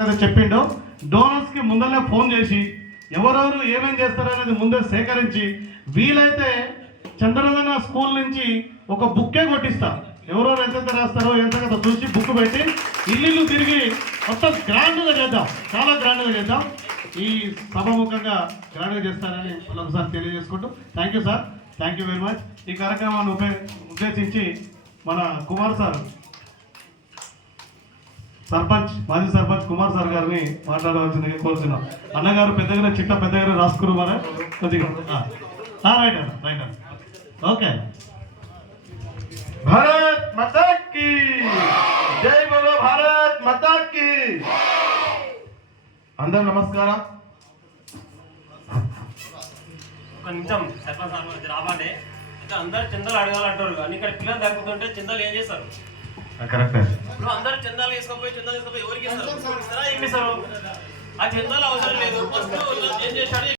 చెప్పిండో చెప్పిండు. డోనర్స్కి ముందరనే ఫోన్ చేసి ఎవరెవరు ఏమేం చేస్తారనేది ముందే సేకరించి వీలైతే చంద్రదన స్కూల్ నుంచి ఒక బుక్కే కొట్టిస్తా. ఎవరెవరు ఎంతెంత రాస్తారో ఎంత చూసి బుక్ పెట్టి ఇల్లు తిరిగి మొత్తం గ్రాండ్గా చేద్దాం. చాలా గ్రాండ్గా చేద్దాం. ఈ సభాముఖంగా గ్రాండ్గా చేస్తారని మరొకసారి తెలియజేసుకుంటూ thank you sir thank you very much ఈ కార్యక్రమాన్ని ఉపే ఉద్దేశించి మన కుమార్ సార్ సర్పంచ్ మాజీ సర్పంచ్ కుమార్ సార్ గారిని మాట్లాడవలసిందిగా కోరుతున్నాం. అన్నగారు పెద్దగా చిట్ట పెద్దగా రాసుకురు మరే. కొద్దిగా రైట్ అన్న రైట్ అన్న. ఓకే. భారత్ మతా జై. బోలో భారత్ మతా అందరు నమస్కారం. ఒక నిమిషం సర్పంచ్ రావాలంటే అందరూ చిందలు అడగాలంటారు కానీ ఇక్కడ పిల్లలు తగ్గుతుంటే చిందలు ఏం చేస్తారు? కరెక్ట్. ఇప్పుడు అందరు చందాలు వేసుకోపోయి చందాలు వేసుకోపోయి ఎవరికి ఇస్తారు? ఇస్తారా? ఏమి ఇస్తారు? ఆ చందాలు అవసరం లేదు.